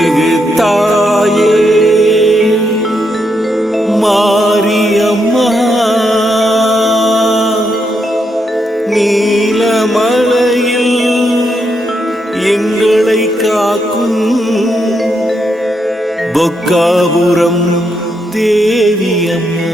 மிகு தாயே மாரியம்மா நீலமலையில் எங்களை காக்கும் பொக்காபுரம் தேவியம்மா.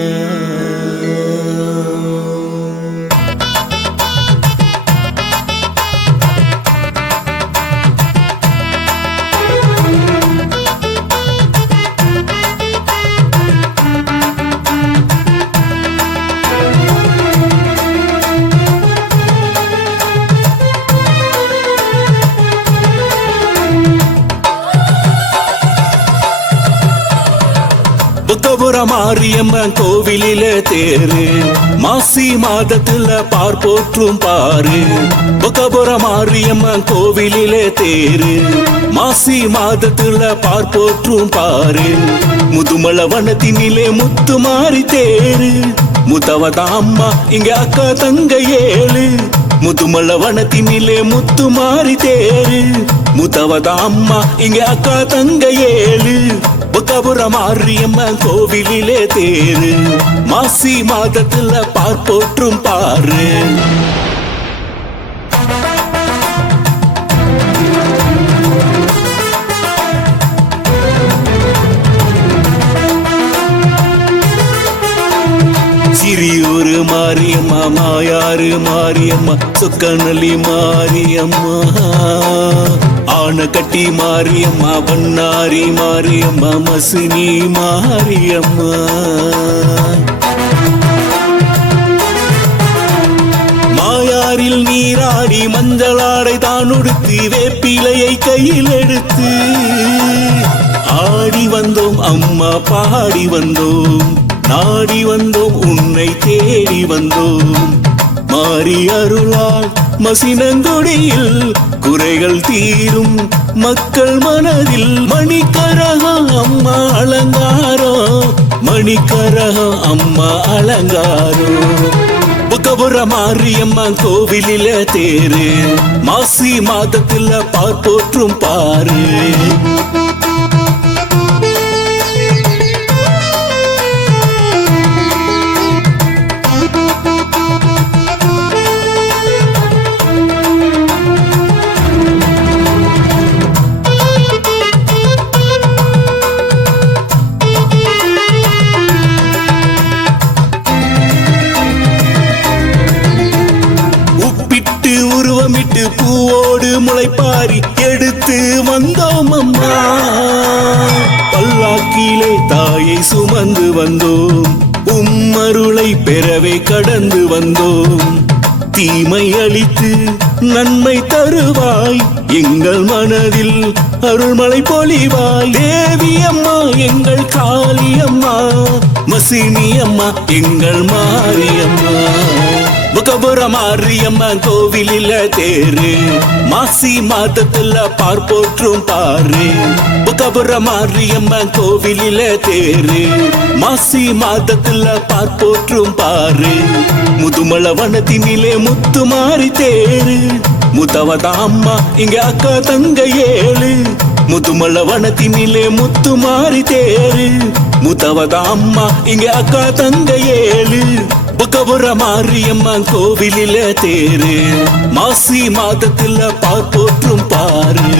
பொக்காபுரம் மாரியம்மன் கோவிலில தேரு மாசி மாதத்துல பார்ப்போற்றும் பாரு. பொக்காபுரம் மாரியம்மன் கோவிலில தேரு மாசி மாதத்துல பார்ப்போற்றும் பாரு. முதுமல வனத்தினிலே முத்து மாறி தேரு முத்தவத அம்மா இங்க அக்கா தங்க ஏழு. முதுமல வனத்தினிலே முத்து மாறி தேரு முத்தவத அம்மா இங்க அக்கா தங்க ஏழு. பொக்காபுரம் மாரியம்மன் கோவிலிலே தேரு மாசி மாதத்துல பார்ப்போற்றும் பாரு. சிறியூர் மாரியம்மா மாயாறு மாரியம்மா சொக்கநலி மாரியம்மா ஆனக்கட்டி மாரியம்மா பண்ணாரி மாரியம்மா மசினி மாரியம்மா. மாயாரில் நீராடி மஞ்சளாடை தான் உடுத்தி வேப்பிலையை கையில் எடுத்து ஆடி வந்தோம் அம்மா பாடி வந்தோம் நாடி வந்தோம் உன்னை தேடி வந்தோம். மாறி அருளால் மசினங்குடியில் குறைகள் தீரும் மக்கள் மனதில் மணிக்கரகம் அம்மா அலங்காரோ மணிக்கரகம் அம்மா அலங்காரோ. பொக்காபுரம் மாரியம்மன் கோவிலில தேரு மாசி மாதத்துல பார்ப்போற்றும் பாரு. உருவமிட்டு பூவோடு முளைப்பாரி எடுத்து வந்தோம் அம்மா. பல்லாக்கிலே தாயை சுமந்து வந்தோம் உம்மருளை பெறவே கடந்து வந்தோம். தீமை அளித்து நன்மை தருவாய் எங்கள் மனதில் அருள்மலை பொழிவாய். தேவி அம்மா எங்கள் காளியம்மா மசினி அம்மா எங்கள் மாரியம்மா. பொக்காபுரம் மாரியம்மன் கோவிலில தேரு மாசி மாதத்துல பார்ப்போற்றும் பாரு. பொக்காபுரம் மாரியம்மன் கோவிலில தேரு மாசி மாதத்துல பார்ப்போற்றும் பாரு. முதுமல வனத்தினிலே முத்து மாறி தேரு முத்தவத அம்மா இங்க அக்கா தங்க ஏழு. முதுமல வனத்தினிலே முத்து மாறி தேரு முத்தவத அம்மா இங்க அக்கா தங்க ஏழு. பொக்காபுரம் மாரியம்மன் கோவிலில தேரு மாசி மாதத்துல பார்ப்போற்றும் பாரு.